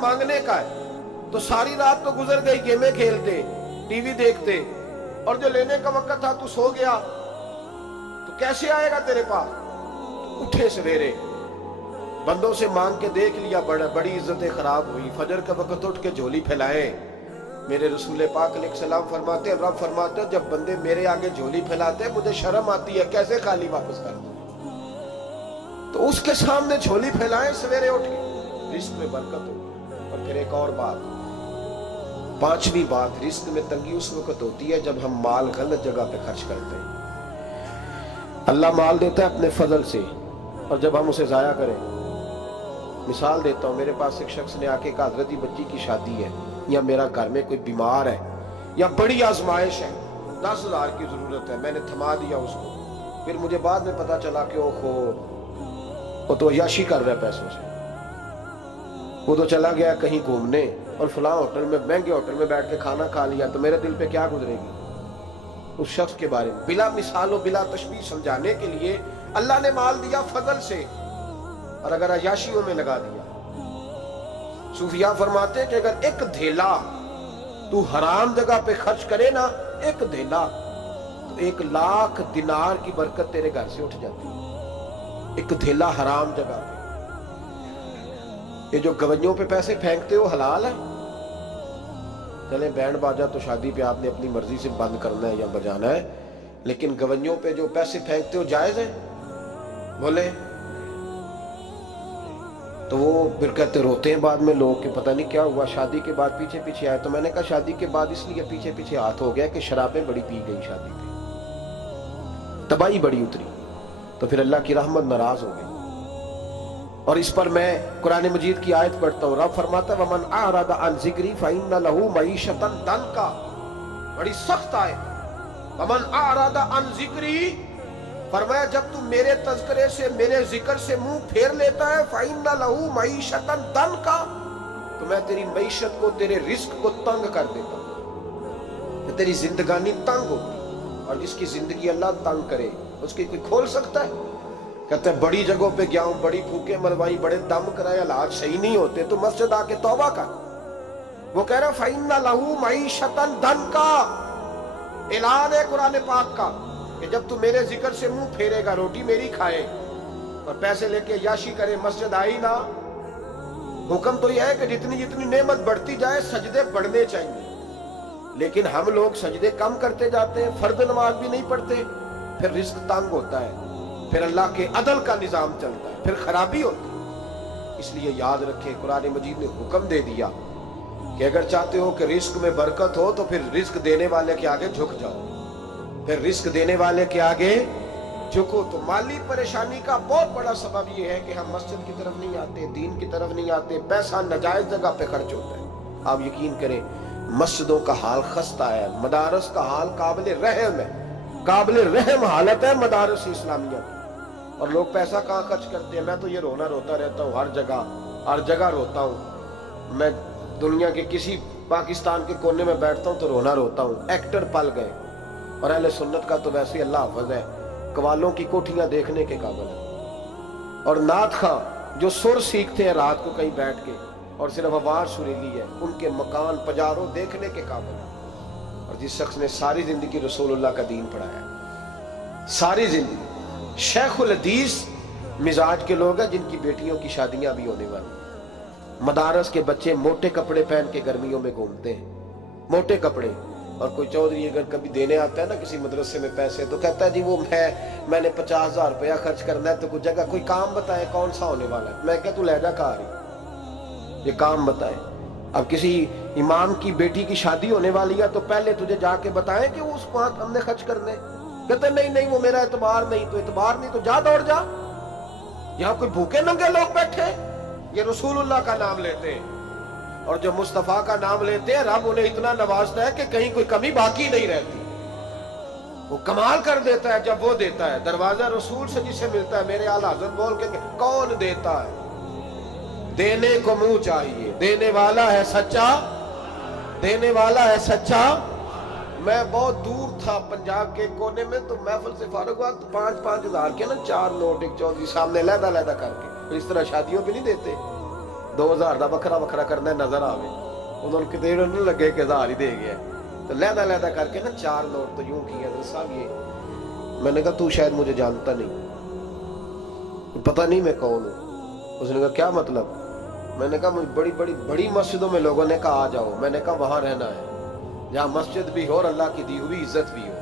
मांगने का है, तो सारी रात तो गुजर गई गेमें खेलते, टीवी देखते, और जो लेने का वक्त था तू सो गया, तो कैसे आएगा तेरे पास? तो उठे सवेरे, बंदों से मांग के देख लिया, बड़ी इज्जतें खराब हुई। फजर के वक्त उठ के झोली फैलाए। मेरे रसूल पाक अलैहिस्सलाम फरमाते, रब फरमाते, जब बंदे मेरे आगे झोली फैलाते मुझे शर्म आती है, कैसे खाली वापस कर दूं? तो उसके सामने झोली फैलाए सवेरे उठ के, रिस्क में बरकत हो। और फिर एक और बात, पांचवी बात, रिस्क में तंगी उस वक्त होती है जब हम माल गलत जगह पे खर्च करते हैं। अल्लाह माल देता है अपने फजल से, और जब हम उसे जाया करें, मिसाल देता हूं, मेरे पास एक शख्स ने आके कहा, हजरत बच्ची की शादी है, या मेरा घर में कोई बीमार है, या बड़ी आजमाइश है, 10,000 की जरूरत है, मैंने थमा दिया उसको। फिर मुझे बाद में पता चला कि ओहो, वो तो अय्याशी कर रहा है पैसों से, वो तो चला गया कहीं घूमने और फलां होटल में, महंगे होटल में बैठ के खाना खा लिया, तो मेरे दिल पे क्या गुजरेगी उस शख्स के बारे में? बिला मिसाल और बिला तशबीह समझाने के लिए अल्लाह ने माल दिया फजल से, और अगर अय्याशियों में लगा दिया। सूफिया फरमाते हैं कि अगर एक धेला तू हराम जगह पे खर्च करे ना, एक धेला, तो 1,00,000 दिनार की बरकत तेरे घर से उठ जाती है। एक धेला हराम जगह पे। ये जो गवैयों पे पैसे फेंकते हो हलाल है? चले बैंड बाजा तो शादी पे आपने अपनी मर्जी से बंद करना है या बजाना है, लेकिन गवैयों पे जो पैसे फेंकते हो जायज है? बोले तो वो फिर कहते, रोते हैं बाद में लोग कि पता नहीं क्या हुआ, शादी के बाद पीछे पीछे आए। तो मैंने कहा शादी के बाद इसलिए पीछे पीछे हाथ हो गया कि शराबें बड़ी पी गई शादी पे, तबाही बड़ी उतरी, तो फिर अल्लाह की रहमत नाराज हो गई। और इस पर मैं कुरान मजीद की आयत पढ़ता हूँ, रब फरमाता है, वमन आरदा अन ज़िक्री फइन्ना लहू मईशतन दनका, बड़ी सख्त आयत। वमन आरदा अन ज़िक्री, फरमाया जब तू मेरे तज़किरे से, मेरे जिक्र से मुंह फेर लेता है, फइन्ना लहू मईशतन दनका, तो मैं तेरी मईशत को, तेरे रिस्क को तंग कर देता हूं, तेरी जिंदगानी तंग होती। और जिसकी जिंदगी अल्लाह तंग करे उसकी कोई खोल सकता है? कहते हैं बड़ी जगहों पे गया हूं, बड़ी फूके मरवाई, बड़े दम कराए, हालात सही नहीं होते, तो मस्जिद आके तौबा कर। वो कह रहा फइन्ना लहू मईशतन दनका, ऐलान है कुरान पाक का कि जब तू मेरे जिक्र से मुंह फेरेगा, रोटी मेरी खाए और पैसे लेके याशी करे, मस्जिद आई ना। हुक्म तो यह है कि जितनी जितनी नेमत बढ़ती जाए सजदे बढ़ने चाहिए, लेकिन हम लोग सजदे कम करते जाते हैं, फर्द नमाज भी नहीं पढ़ते, फिर रिस्क तंग होता है, फिर अल्लाह के अदल का निजाम चलता है, फिर खराबी होती है। इसलिए याद रखें, कुरान मजीद ने हुक्म दे दिया कि अगर चाहते हो कि रिस्क में बरकत हो तो फिर रिस्क देने वाले के आगे झुक जाओ, फिर रिस्क देने वाले के आगे झुको। तो माली परेशानी का बहुत बड़ा सबब यह है कि हम मस्जिद की तरफ नहीं आते, दीन की तरफ नहीं आते, पैसा नाजायज जगह पे खर्च होता है। आप यकीन करें, मस्जिदों का हाल खस्ता है, मदारस का हाल काबिल रहम है, काबिल रहम हालत है मदारस इस्लामिया की। और लोग पैसा कहाँ खर्च करते हैं? मैं तो ये रोना रोता रहता हूँ, हर जगह रोता हूँ। मैं दुनिया के किसी पाकिस्तान के कोने में बैठता हूँ तो रोना रोता हूँ। एक्टर पल गए, और अहले सुन्नत का तो वैसे अल्लाह हाफ़िज़ है, कवालों की कोठियां देखने के काबिल है। और नात खां जो सुर सीखते हैं रात को कहीं बैठ के और सिर्फ आवाज सुरीली है, उनके मकान पजारों देखने के काबिल है। और जिस शख्स ने सारी जिंदगी रसूलुल्लाह का दीन पढ़ाया, सारी जिंदगी, शेखुल हदीस मिजाज के लोग हैं जिनकी बेटियों की शादियां भी होने वाली। मदारस के बच्चे मोटे कपड़े पहन के गर्मियों में घूमते हैं, मोटे कपड़े। और कोई चौधरी अगर कभी देने आता है ना किसी मदरसे में पैसे, तो कहता है जी वो मैंने 50,000 रुपया खर्च करना है, तो कुछ जगह कोई काम बताए कौन सा होने वाला है। मैं क्या तू लहजा कहा रही, ये काम बताए। अब किसी इमाम की बेटी की शादी होने वाली है तो पहले तुझे जाके बताएं कि वो उसको हमने खर्च करने। कहते नहीं नहीं वो मेरा एतबार नहीं, तो एतबार नहीं तो जा दौड़ जा। यहाँ कोई भूखे नंगे लोग बैठे, ये रसूलुल्लाह का नाम लेते हैं, और जो मुस्तफा का नाम लेते हैं रब उन्हें इतना नवाजता है कि कहीं कोई कमी बाकी नहीं रहती। वो कमाल कर देता है जब वो देता है। दरवाजा रसूल से जिसे मिलता है, मेरे आला हज़रत बोल के कौन देता है? देने को मुंह चाहिए, देने वाला है सच्चा, देने वाला है सच्चा। मैं बहुत दूर था पंजाब के कोने में, तो महफिल से फारूक हुआ तो 5-5 हज़ार के ना 4 नोट एक चौधरी सामने लहदा लहदा करके, इस तरह शादियों पे नहीं देते। 2000 ਦਾ ਵੱਖਰਾ ਵੱਖਰਾ ਕਰਨਾ ਨਜ਼ਰ ਆਵੇ, ਉਹਨਾਂ ਨੂੰ ਕਿਤੇ ਨਹੀਂ ਲੱਗੇ कि 1000 ही दे गया। तो लहदा लहदा करके ना 4 नोट तो यूं किया तो साहब ये, मैंने कहा तू शायद मुझे जानता नहीं, पता नहीं मैं कौन हूँ। उसने कहा क्या मतलब? मैंने कहा मुझे बड़ी बड़ी बड़ी मस्जिदों में लोगों ने कहा आ जाओ, मैंने कहा वहां रहना है जहाँ मस्जिद भी हो और अल्लाह की दी हुई इज्जत भी हो।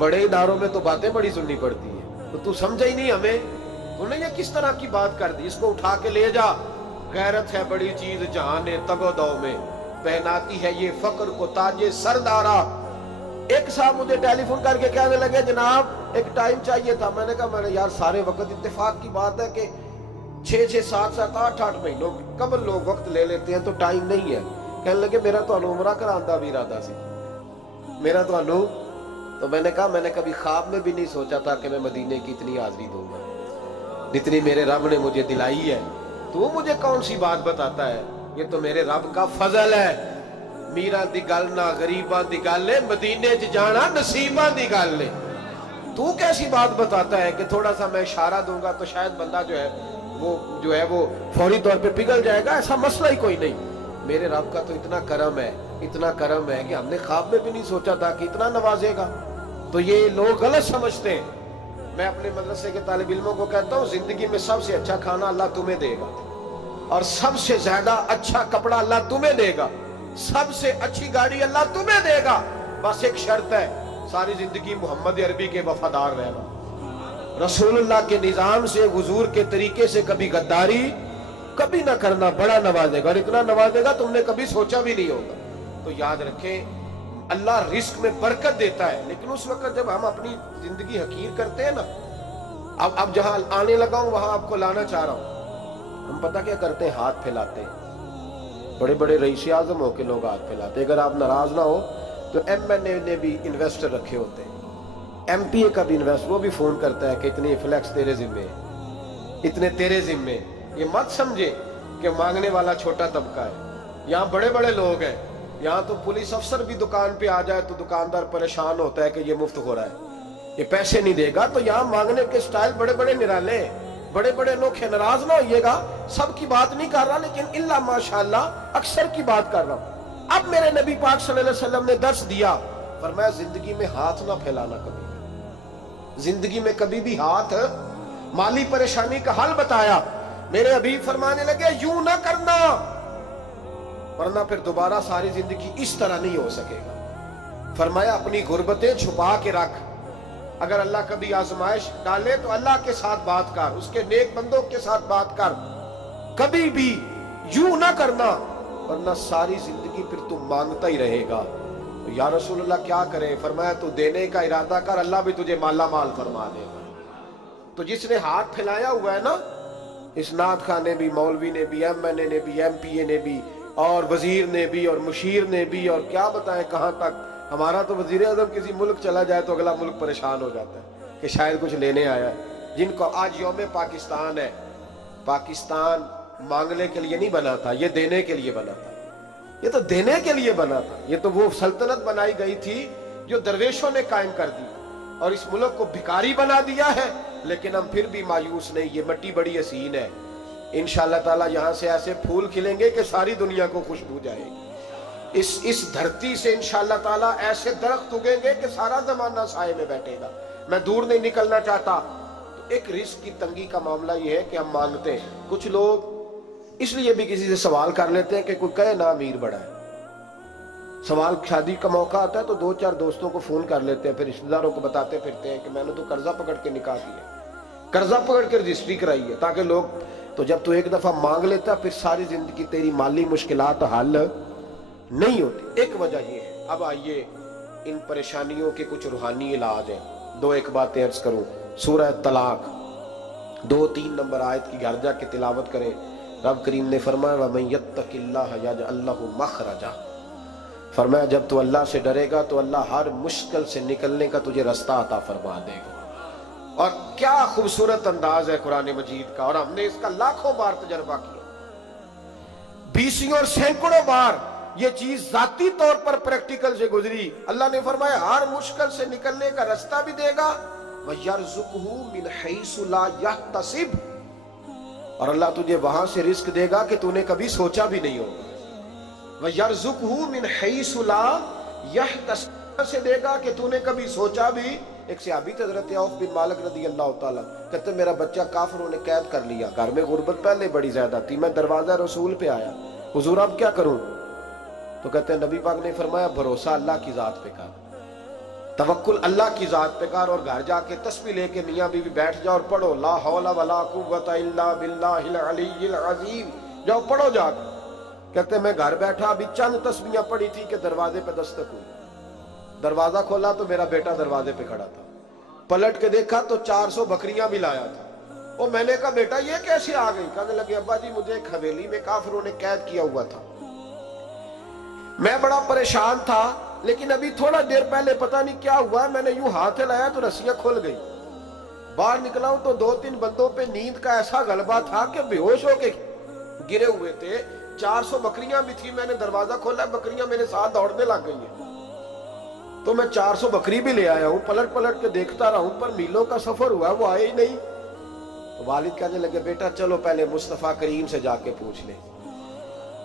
बड़े इदारों में तो बातें बड़ी सुननी पड़ती है, तो तू समझा ही नहीं हमें, तूने ये किस तरह की बात कर दी? इसको उठा के ले जा, गैरत है बड़ी चीज जहां ने तगोदौ में, पहनाती है ये फक्र को ताजे सरदारा। एक साहब मुझे टेलीफोन करके कहने लगे जनाब एक टाइम चाहिए था। मैंने कहा मैंने यार सारे वक्त इत्तेफाक की बात है कि 6-6 7-7 8-8 महीनों कब लोग वक्त ले लेते हैं तो टाइम नहीं है। कहने लगे मेरा तो उमरा करांदा भी इरादा सी मेरा तो मैंने कहा मैंने कभी ख्वाब में भी नहीं सोचा था कि मैं मदीने की इतनी हाजिरी दूंगा जितनी मेरे रब ने मुझे दिलाई है। तू मुझे कौन सी बात बताता है? ये तो मेरे रब का फजल है। मीरा दी गल ना गरीबां दी गल है, मदीने च जाना नसीबां दी गल है। तू कैसी बात बताता है कि थोड़ा सा मैं इशारा दूंगा तो शायद बंदा जो है वो फौरी तौर पे पिघल जाएगा? ऐसा मसला ही कोई नहीं। मेरे रब का तो इतना करम है कि हमने ख्वाब में भी नहीं सोचा था कि इतना नवाजेगा। तो ये लोग गलत समझते हैं। मैं अपने मदरसे के तालिब इल्मों को कहता हूँ जिंदगी में सबसे अच्छा खाना अल्लाह तुम्हें देगा और सबसे ज्यादा अच्छा कपड़ा अल्लाह तुम्हें देगा, सबसे अच्छी गाड़ी अल्लाह तुम्हें देगा। बस एक शर्त है, सारी जिंदगी मोहम्मद अरबी के वफादार रहना, रसूलुल्लाह के निजाम से हुजूर के तरीके से कभी गद्दारी कभी ना करना। बड़ा नवाजेगा और इतना नवाजेगा तुमने कभी सोचा भी नहीं होगा। तो याद रखें अल्लाह रिस्क में बरकत देता है, लेकिन उस वक्त जब हम अपनी जिंदगी हकीर करते हैं ना, अब जहां आने लगा हूं वहां आपको लाना चाह रहा हूं। हम पता क्या करते हैं? हाथ फैलाते हैं। बड़े बड़े रईस आज़म होके लोग हाथ फैलाते हैं। अगर आप नाराज ना हो तो MNA ने भी इन्वेस्टर रखे होते हैं, MPA का भी इन्वेस्टर, वो भी फोन करता है कि इतने फ्लैक्स तेरे जिम्मे, इतने तेरे जिम्मे। ये मत समझे कि मांगने वाला छोटा तबका है। यहाँ बड़े बड़े लोग हैं। यहाँ तो पुलिस अफसर भी दुकान पे आ जाए तो दुकानदार परेशान होता है कि ये मुफ्त हो रहा है, ये पैसे नहीं देगा। तो यहाँ मांगने के स्टाइल बड़े बड़े निराले, बड़े बड़े अनोखे। नाराज ना होइएगा, सबकी बात नहीं कर रहा, लेकिन इल्ला माशाअल्लाह अक्सर की बात कर रहा हूँ। अब मेरे नबी पाक सल्लल्लाहु अलैहि वसल्लम ने दर्स दिया, फरमाया जिंदगी में हाथ ना फैलाना कभी, जिंदगी में कभी भी हाथ। माली परेशानी का हल बताया। मेरे हबीब फरमाने लगे यूं ना करना, वरना फिर दोबारा सारी जिंदगी इस तरह नहीं हो सकेगा। फरमाया अपनी गुर्बतें छुपा के रख। अगर अल्लाह कभी आजमाइश डाले तो अल्लाह के साथ बात कर, उसके नेक बंदों के साथ बात कर, कभी भी यूं ना करना, वरना सारी जिंदगी फिर तू मांगता ही रहेगा। तो या रसूलुल्लाह क्या करे? फरमाया तू देने का इरादा कर, अल्लाह भी तुझे माला माल फरमा देगा। तो जिसने हाथ फैलाया हुआ है ना, इस नाथ खान ने भी, मौलवी ने भी, MNA ने भी, MPA ने भी, और वजीर ने भी, और मुशीर ने भी, और क्या बताएं कहां तक। हमारा तो वजीर आज़म किसी मुल्क चला जाए तो अगला मुल्क परेशान हो जाता है कि शायद कुछ लेने आया है। जिनको आज यौम पाकिस्तान है, पाकिस्तान मांगने के लिए नहीं बना था, ये देने के लिए बना था। ये तो देने के लिए बना था। ये तो वो सल्तनत बनाई गई थी जो दरवेशों ने कायम कर दी, और इस मुल्क को भिखारी बना दिया है। लेकिन हम फिर भी मायूस नहीं। ये मिट्टी बड़ी हसीन है, इंशाअल्लाह ताला यहाँ से ऐसे फूल खिलेंगे कि सारी दुनिया को खुशबू जाएगी। इस धरती से इंशाअल्लाह ताला ऐसे दरख्त उगेंगे कि सारा जमाना साए में बैठेगा। मैं दूर नहीं निकलना चाहता। तो एक रिस्क की तंगी का मामला ये है कि हम मांगते हैं। कुछ लोग इसलिए भी किसी से सवाल कर लेते हैं कि कोई कहे ना अमीर बड़ा है। सवाल शादी का मौका आता है तो 2-4 दोस्तों को फोन कर लेते हैं, फिर रिश्तेदारों को बताते फिरते हैं कि मैंने तो कर्जा पकड़ के निकाह किया, कर्जा पकड़ के रजिस्ट्री कराई है, ताकि लोग। तो जब तू एक दफा मांग लेता फिर सारी जिंदगी तेरी माली मुश्किलात हल नहीं होती। एक वजह ये है। अब आइए इन परेशानियों के कुछ रूहानी इलाज हैं। 2-1 बातें अर्ज करूं। सूरह तलाक 2-3 नंबर आयत की घर जाके तिलावत करें। रब करीम ने फरमाया वमन यत्तकिल्लाह यजअल लहु मखरजा। फरमाया जब तू अल्लाह से डरेगा तो अल्लाह हर मुश्किल से निकलने का तुझे रास्ता अता फरमा देगा। और क्या खूबसूरत अंदाज है कुरान मजीद का, और हमने इसका लाखों बार तजर्बा किया, 20 और सैकड़ों बार ये चीज जाती तौर पर प्रैक्टिकल से गुजरी। अल्लाह ने फरमाया हर मुश्किल से निकलने का रास्ता भी देगा, वयरज़ुक़हु मिन हैसु ला यहतसिब, और अल्लाह तुझे वहां से रिस्क देगा कि तूने कभी सोचा भी नहीं होगा। वयर्ज़ुक़हु मिन हैसु ला यहतसिब, से देगा कि तूने कभी सोचा भी। एक सहाबी थे हज़रत औफ बिन मालिक रज़ी अल्लाह तआला, कहते मेरा बच्चा काफिरों ने कैद कर लिया, घर में गुर्बत पहले बड़ी ज्यादा थी, मैं दरवाजा रसूल पे आया, हुजूर अब क्या करूं? तो कहते हैं नबी पाक ने फरमाया भरोसा अल्लाह की जात पे कर, तवक्कुल अल्लाह की जात पे कर, और घर जाके तस्बीह लेके मियाँ बीवी बैठ जाओ और पढ़ो ला हौला वला कुव्वता इल्ला बिल्लाहिल अलीय्यिल अज़ीम, जाओ पढ़ो जाके। कहते मैं घर बैठा अभी चंद तस्बीहां पढ़ी थी कि दरवाजे पे दस्तक हुई, दरवाजा खोला तो मेरा बेटा दरवाजे पे खड़ा था, पलट के देखा तो 400 बकरियां भी लाया था। और मैंने कहा बेटा ये कैसे आ गई? कहने लगे अब्बा जी मुझे एक हवेली में काफिरों ने कैद किया हुआ था, मैं बड़ा परेशान था, लेकिन अभी थोड़ा देर पहले पता नहीं क्या हुआ, मैंने यूं हाथ हिलाया तो रस्सियां खुल गई, बाहर निकला हूं तो 2-3 बंदों पे नींद का ऐसा गलबा था कि बेहोश होके गिरे हुए थे, 400 बकरियां भी थी, मैंने दरवाजा खोला, बकरियां मेरे साथ दौड़ने लग गई हैं, तो मैं 400 बकरी भी ले आया हूं, पलट पलट के देखता रहा हूं, पर मीलों का सफर हुआ वो आए ही नहीं। तो वालिद कहने लगे बेटा चलो पहले मुस्तफा करीम से जाके पूछ ले,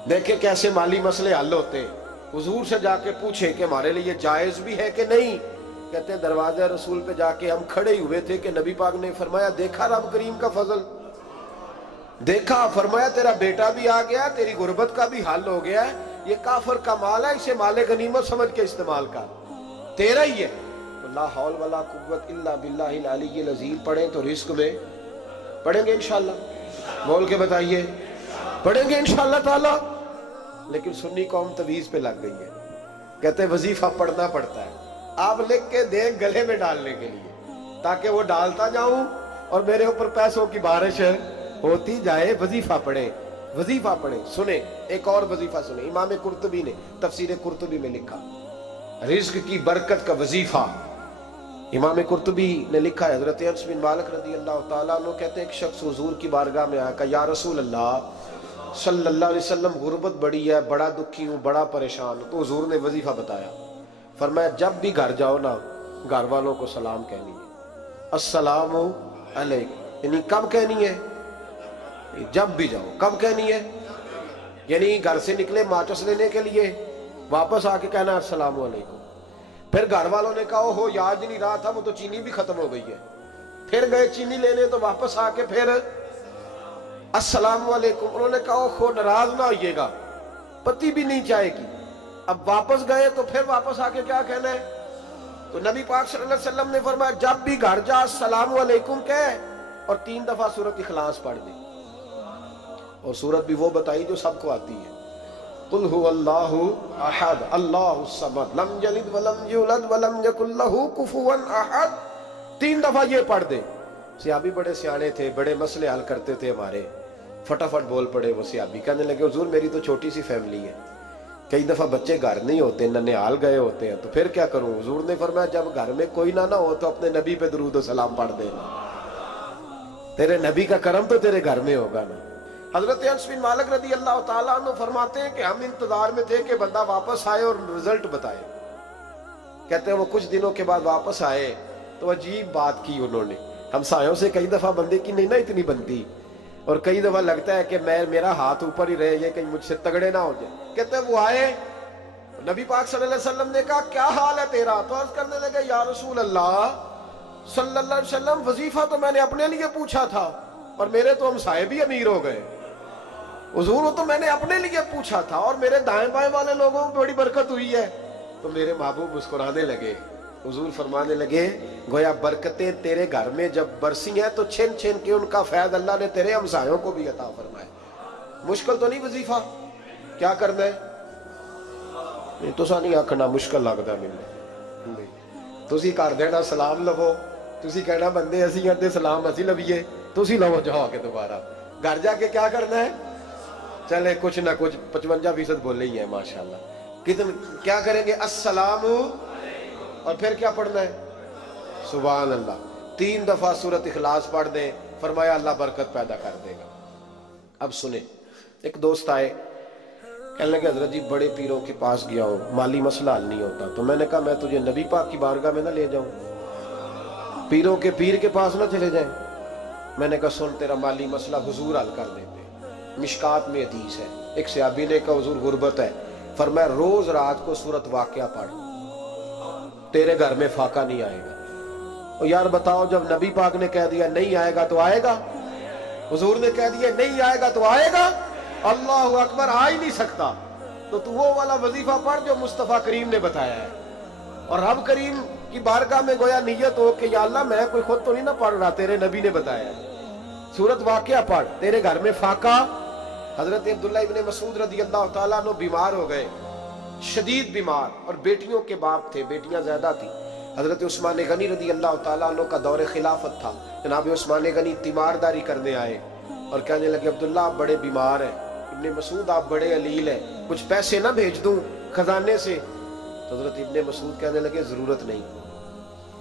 देखे कैसे माली मसले हल होते, हुजूर से जाके पूछे कि हमारे लिए जायज भी है कि नहीं। कहते हैं दरवाजा रसूल पे जाके हम खड़े हुए थे कि नबी पाक ने फरमाया देखा रब करीम का फजल, देखा, फरमाया तेरा बेटा भी आ गया, तेरी गुर्बत का भी हल हो गया है, ये काफिर का माल है, इसे माले गनीमत समझ के इस्तेमाल कर, तेरा ही है। तो ला हौल वला कुव्वत इल्ला बिल्लाहिल अलीय्यिल अज़ीम पढ़ें तो रिस्क में पढ़ेंगे इंशाअल्लाह, बोल के बताइए पढ़ेंगे इंशाअल्लाह ताला। लेकिन सुन्नी कौम तवीज पे लग गई है, कहते वजीफा पढ़ना पड़ता है, आप लिख के दे गले में डालने के लिए, ताकि वो डालता जाऊं और मेरे ऊपर पैसों की बारिश होती जाए। वजीफा पढ़े, वजीफा पढ़े। सुने एक और वजीफा सुने, इमाम कुर्तुबी ने तफसीर कुर्तुबी में लिखा रिज्क की बरकत का वजीफा। इमाम कुर्तुबी ने लिखा है हजरत अनस बिन मालिक रज़ी अल्लाह तआला अन्हु कहते हैं एक शख्स हुजूर की बारगाह में आया, कहा या रसूल अल्लाह सल्लल्लाहु अलैहि वसल्लम गुर्बत बड़ी है, बड़ा दुखी हूँ, बड़ा परेशान हूँ। तो हुजूर ने वजीफा बताया, फरमाया जब भी घर जाओ ना घर वालों को सलाम कहनी है, अस्सलामु अलैकुम, यानी कब कहनी है? जब भी जाओ। कब कहनी है? यानी घर से निकले माचिस लेने के लिए, वापस आके कहना अस्सलामु अलैकुम। फिर घर वालों ने कहा हो याद नहीं रहा था, वो तो चीनी भी खत्म हो गई है, फिर गए चीनी लेने, तो वापस आके फिर अस्सलामु अलैकुम। उन्होंने कहा खो नाराज ना होइएगा, पति भी नहीं चाहेगी। अब वापस गए तो फिर वापस आके क्या कहना है? तो नबी पाक सल्लल्लाहु अलैहि वसल्लम ने फरमाया जब भी घर जा अस्सलामु अलैकुम कह और 3 दफा सूरत इखलास पढ़ दे। और सूरत भी वो बताई जो सबको आती है, कुल हुवल्लाहु अहद अल्लाहुस समद लम यलिद वलम यूलद वलम यकुल लहू कुफुवन अहद। 3 दफा ये पढ़ दे। सियाबी बड़े सियाने थे, बड़े मसले हल करते थे हमारे, फटाफट बोल पड़े वो सियाबी, कहने लगे हुजूर मेरी तो छोटी सी फैमिली है, कई दफा बच्चे घर नहीं होते, ननिहाल गए होते हैं, तो फिर क्या करूं? हुजूर ने फरमाया जब घर में कोई ना हो तो अपने नबी पे दुरूद और सलाम पढ़ देना, तेरे नबी का करम तो तेरे घर में होगा ना। हजरत अनस बिन मालिक रज़ी अल्लाह तआला अन्हु फरमाते हैं कि हम इंतजार में थे कि बंदा वापस आए और रिजल्ट बताए। कहते हैं वो कुछ दिनों के बाद वापस आए तो अजीब बात की उन्होंने, हमसायों से कई दफा बंदे की नहीं ना इतनी बनती, और कई दफा लगता है कि मेरा हाथ ऊपर ही रहे, ये कहीं मुझसे तगड़े ना हो जाए। कहते हैं वो आए, नबी पाक सल्लल्लाहु अलैहि वसल्लम ने कहा क्या हाल है तेरा? तो अर्ज करने लगे या रसूल अल्लाह सल्लल्लाहु अलैहि वसल्लम वजीफा तो मैंने अपने लिए पूछा था, और मेरे तो हमसाये भी अमीर हो गए। हुजूर तो मैंने अपने लिए पूछा था और मेरे दाएं बाएं वाले लोगों को बड़ी बरकत हुई है। तो मेरे महबूब मुस्कुराने लगे। हुजूर फरमाने लगे गोया बरकतें तेरे घर में जब बरसी हैं तो छिन छिन के उनका फैज़ अल्लाह ने तेरे हमसायों को भी अता फरमाया। मुश्किल तो नहीं वजीफा, क्या करना है? नहीं तुसा नहीं आखना मुश्किल लगता मैनू, तुसी कर देना सलाम लवो, तुसी कहना बंदे असी हैं ते सलाम असी लवीए, तुसी लवो जाओ के दोबारा। घर जाके क्या करना है? चले कुछ ना कुछ 55% बोले ही है माशाल्लाह। कितने क्या करेंगे? अस्सलामु, और फिर क्या पढ़ना है? सुभान अल्लाह। 3 दफा सूरत इखलास पढ़ दे, फरमाया अल्लाह बरकत पैदा कर देगा। अब सुने, एक दोस्त आए, कहने लगे हजरत जी बड़े पीरों के पास गया हूँ, माली मसला हल नहीं होता। तो मैंने कहा मैं तुझे नबी पाक की बारगाह में ना ले जाऊं, पीरों के पीर के पास ना चले जाए। میں نے کہا سن تیرا مالی مسئلہ حضور حل کر دیتے. مشکات میں حدیث ہے, ایک صحابی نے کہا حضور غربت ہے, فرمایا روز رات کو سورت واقعہ پڑھ, تیرے گھر میں فاقہ نہیں آئے گا. اور یار بتاؤ, جب نبی پاک نے کہہ دیا نہیں آئے گا تو آئے گا, حضور نے کہہ دیا نہیں آئے گا تو آئے گا, اللہ اکبر, آ ہی نہیں سکتا. تو وہ والا وظیفہ پڑھ جو مصطفیٰ کریم نے بتایا ہے, اور رب کریم کی بارگاہ میں گویا نیت ہو کہ یا اللہ میں کوئی خود تو نہیں نہ پڑھ رہا, تیرے نبی نے بتایا ہے. سورت واقعہ پڑھ, تیرے گھر میں فاقہ. حضرت عبداللہ ابن مسعود رضی اللہ تعالیٰ عنہ بیمار ہو گئے, شدید بیمار, اور بیٹیوں کے باپ تھے, بیٹیاں زیادہ تھیں. حضرت عثمان غنی رضی اللہ تعالیٰ عنہ کا دور خلافت تھا. جناب عثمان غنی تیمارداری کرنے آئے اور کہنے لگے عبداللہ آپ بڑے بیمار ہیں, ابن مسعود آپ بڑے علیل ہیں, کچھ پیسے نہ بھیج دوں خزانے سے؟ تو حضرت ابن مسعود کہنے لگے ضرورت نہیں.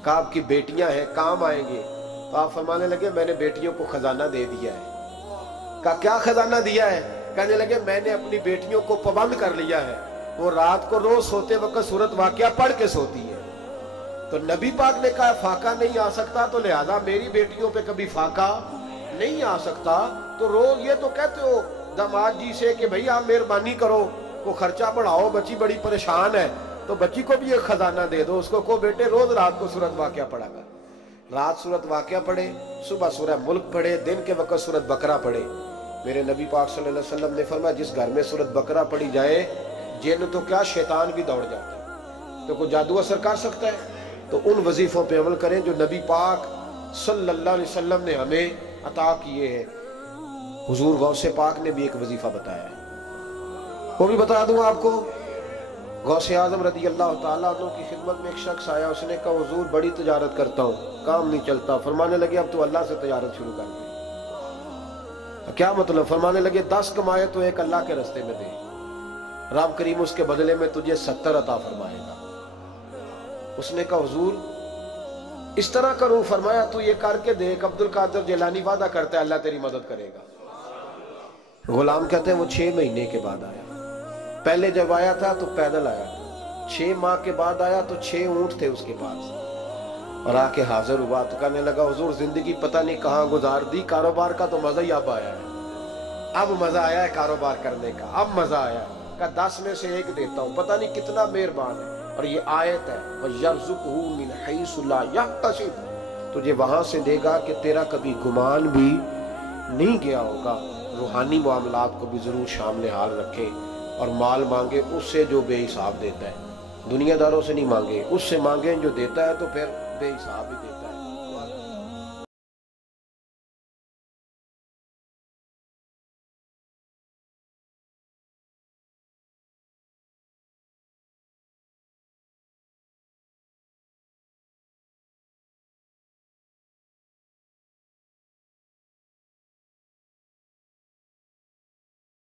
کہا آپ کی بیٹیاں ہیں, کام آئیں گے. تو آپ فرمانے لگے میں نے بیٹیوں کو خزانہ دے دیا ہے. کہا کیا خزانہ دیا ہے؟ کہنے لگے میں نے اپنی بیٹیوں کو پابند کر لیا ہے, وہ رات کو روز سوتے وقت سورت واقعہ پڑھ کے سوتی ہے. تو نبی پاک نے کہا فاقہ نہیں آ سکتا, تو لہذا میری بیٹیوں پہ کبھی فاقہ نہیں آ سکتا. تو روز یہ تو کہتے ہو داماد جی سے کہ بھئی آپ مہربانی کرو, کو خرچہ بڑھاؤ, بچی بڑی پریشان ہے, تو بچی کو بھی ایک خزانہ دے دو, اس کو بیٹے روز رات کو سورت واقعہ پڑھا کر. رات سورت واقعہ پڑھے, صبح سورہ ملک پڑھے, دن کے وقت سورت بقرہ پڑھے. میرے نبی پاک صلی اللہ علیہ وسلم نے فرمایا جس گھر میں سورت بقرہ پڑھی جائے, جن تو کیا شیطان بھی دوڑ جاتا ہے. تو کوئی جادو اثر کر سکتا ہے؟ تو ان وظیفوں پہ عمل کریں جو نبی پاک صلی اللہ علیہ وسلم نے ہمیں عطا کیے ہیں. حضور غوث پاک نے بھی ایک وظیفہ بتایا ہے, وہ بھی بتا دوں آپ کو. غوث اعظم رضی اللہ تعالیٰ عنہ کی خدمت میں ایک شخص آیا, اس نے کہا حضور بڑی تجارت کرتا ہوں, کام نہیں چلتا. فرمانے لگے اب تو اللہ سے تجارت شروع کر دے. کیا مطلب؟ فرمانے لگے 10 کمائے تو ایک اللہ کے رستے میں دے, رب کریم اس کے بدلے میں تجھے 70 عطا فرمائے گا. اس نے کہا حضور اس طرح کروں؟ فرمایا تو یہ کر کے دیکھ, عبد القادر جیلانی وعدہ کرتا ہے اللہ تیری مدد کرے گا. غلام کہتے ہیں وہ 6 مہینے کے بعد آیا. پہلے جب آیا تھا تو پیدل آیا تھا, 6 ماہ کے بعد آیا تو 6 اونٹ تھے اس کے پاس, اور آ کے حاضر ہوا تو کہنے لگا حضور زندگی پتہ نہیں کہاں گزار دی, کاروبار کا تو مزہ ہی اب آیا ہے, اب مزہ آیا ہے کاروبار کرنے کا, اب مزہ آیا. کہ 10 میں سے 1 دیتا ہوں, پتہ نہیں کتنا مہربان ہے. اور یہ آیت ہے وَيَرْزُقْهُ مِنْ حَيْثُ لَا يَحْتَسِبُ, تجھے وہاں سے دے گا کہ تیرا کبھی گمان بھی نہیں گیا ہوگا. روحانی معاملات کو بھی ضرور شامل حال رکھے, اور مال مانگے اس سے جو بے حساب دیتا ہے, دنیا داروں سے نہیں مانگے, اس سے مانگیں جو دیتا ہے تو پھر بے حساب ہی دیتا ہے.